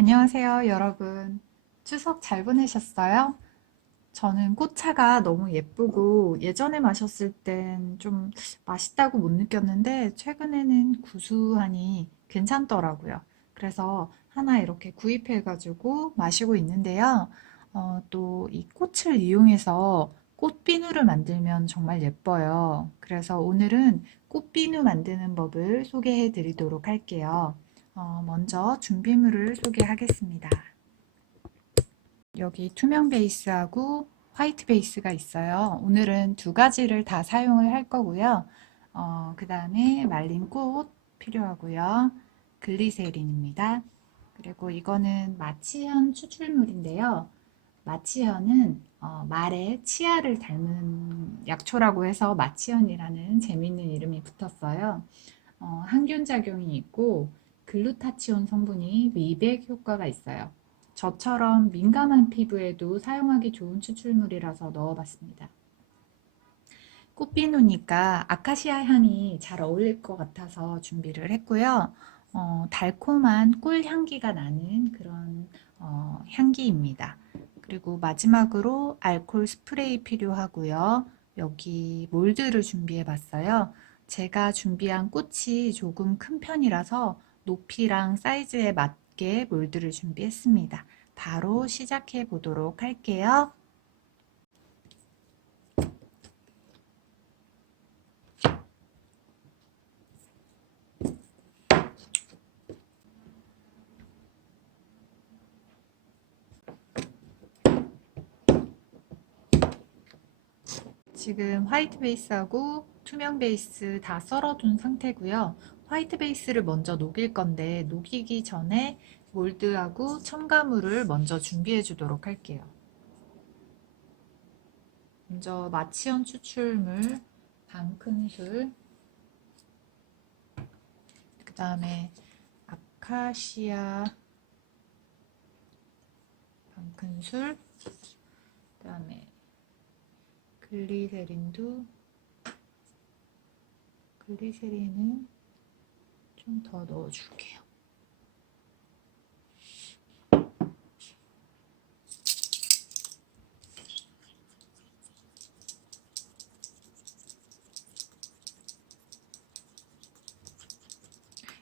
안녕하세요, 여러분. 추석 잘 보내셨어요? 저는 꽃차가 너무 예쁘고 예전에 마셨을 땐 좀 맛있다고 못 느꼈는데 최근에는 구수하니 괜찮더라고요. 그래서 하나 이렇게 구입해가지고 마시고 있는데요. 또 이 꽃을 이용해서 꽃비누를 만들면 정말 예뻐요. 그래서 오늘은 꽃비누 만드는 법을 소개해 드리도록 할게요. 먼저 준비물을 소개하겠습니다. 여기 투명 베이스하고 화이트 베이스가 있어요. 오늘은 두 가지를 다 사용을 할 거고요. 그 다음에 말린 꽃 필요하고요. 글리세린입니다. 그리고 이거는 마치현 추출물인데요. 마치현은 말의 치아를 닮은 약초라고 해서 마치현이라는 재미있는 이름이 붙었어요. 항균 작용이 있고 글루타치온 성분이 미백 효과가 있어요. 저처럼 민감한 피부에도 사용하기 좋은 추출물이라서 넣어봤습니다. 꽃비누니까 아카시아 향이 잘 어울릴 것 같아서 준비를 했고요. 달콤한 꿀 향기가 나는 그런 향기입니다. 그리고 마지막으로 알코올 스프레이 필요하고요. 여기 몰드를 준비해 봤어요. 제가 준비한 꽃이 조금 큰 편이라서 높이랑 사이즈에 맞게 몰드를 준비했습니다. 바로 시작해 보도록 할게요. 지금 화이트 베이스하고 투명 베이스 다 썰어둔 상태고요. 화이트 베이스를 먼저 녹일 건데 녹이기 전에 몰드하고 첨가물을 먼저 준비해 주도록 할게요. 먼저 마치온 추출물 반 큰술, 그 다음에 아카시아 반 큰술, 그 다음에 글리세린도, 글리세린은 좀 더 넣어줄게요.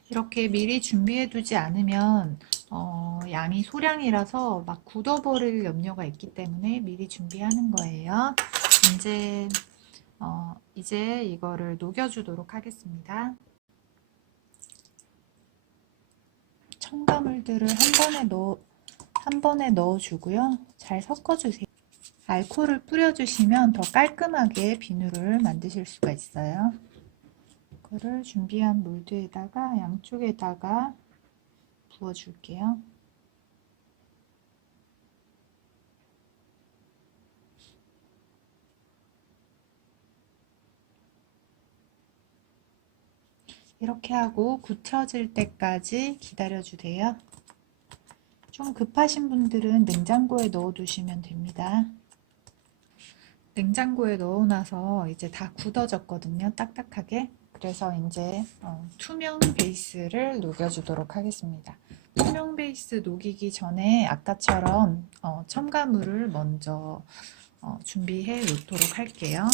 이렇게 미리 준비해 두지 않으면 양이 소량이라서 막 굳어버릴 염려가 있기 때문에 미리 준비하는 거예요. 이제 이제 이거를 녹여주도록 하겠습니다. 첨가물들을 한 번에 넣어주고요. 잘 섞어주세요. 알코올을 뿌려주시면 더 깔끔하게 비누를 만드실 수가 있어요. 이거를 준비한 몰드에다가 양쪽에다가 부어줄게요. 이렇게 하고 굳혀질 때까지 기다려주세요. 좀 급하신 분들은 냉장고에 넣어두시면 됩니다. 냉장고에 넣어놔서 이제 다 굳어졌거든요. 딱딱하게. 그래서 이제 투명 베이스를 녹여주도록 하겠습니다. 투명 베이스 녹이기 전에 아까처럼 첨가물을 먼저 준비해 놓도록 할게요.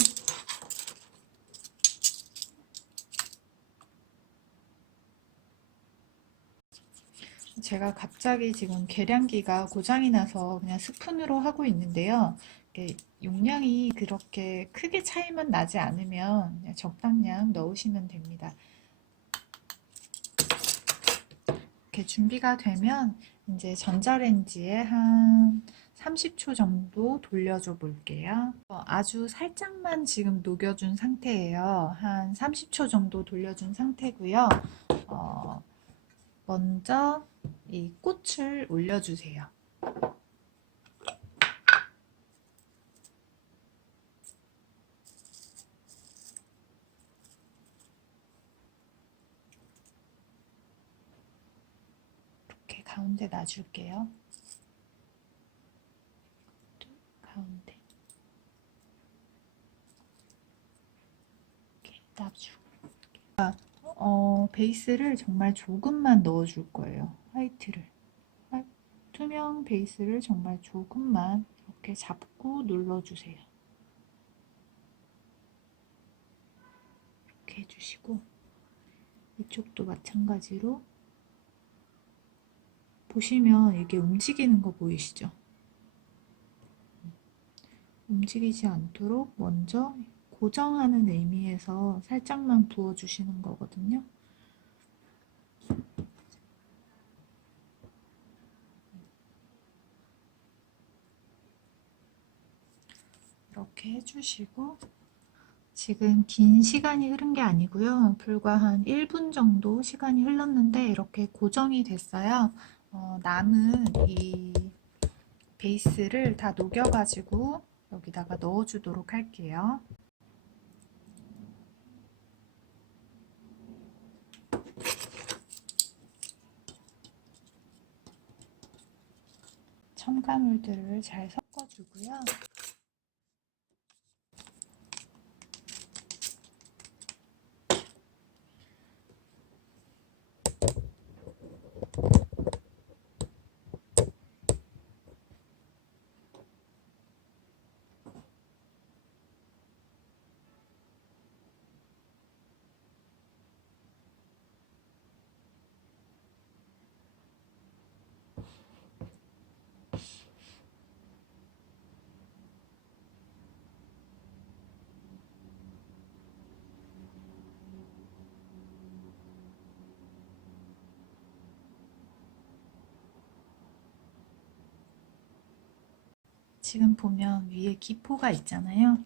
제가 갑자기 지금 계량기가 고장이 나서 그냥 스푼으로 하고 있는데요. 용량이 그렇게 크게 차이만 나지 않으면 그냥 적당량 넣으시면 됩니다. 이렇게 준비가 되면 이제 전자레인지에 한 30초 정도 돌려줘 볼게요. 아주 살짝만 지금 녹여준 상태예요. 한 30초 정도 돌려준 상태고요. 먼저 이 꽃을 올려주세요. 이렇게 가운데 놔줄게요. 가운데 이렇게 놔주고 베이스를 정말 조금만 넣어줄 거예요. 화이트를. 투명 베이스를 정말 조금만 이렇게 잡고 눌러주세요. 이렇게 해주시고 이쪽도 마찬가지로 보시면 이게 움직이는 거 보이시죠? 움직이지 않도록 먼저 고정하는 의미에서 살짝만 부어주시는 거거든요. 이렇게 해주시고 지금 긴 시간이 흐른 게 아니고요. 불과 한 1분 정도 시간이 흘렀는데 이렇게 고정이 됐어요. 남은 이 베이스를 다 녹여가지고 여기다가 넣어주도록 할게요. 첨가물들을 잘 섞어주고요. 지금 보면 위에 기포가 있잖아요.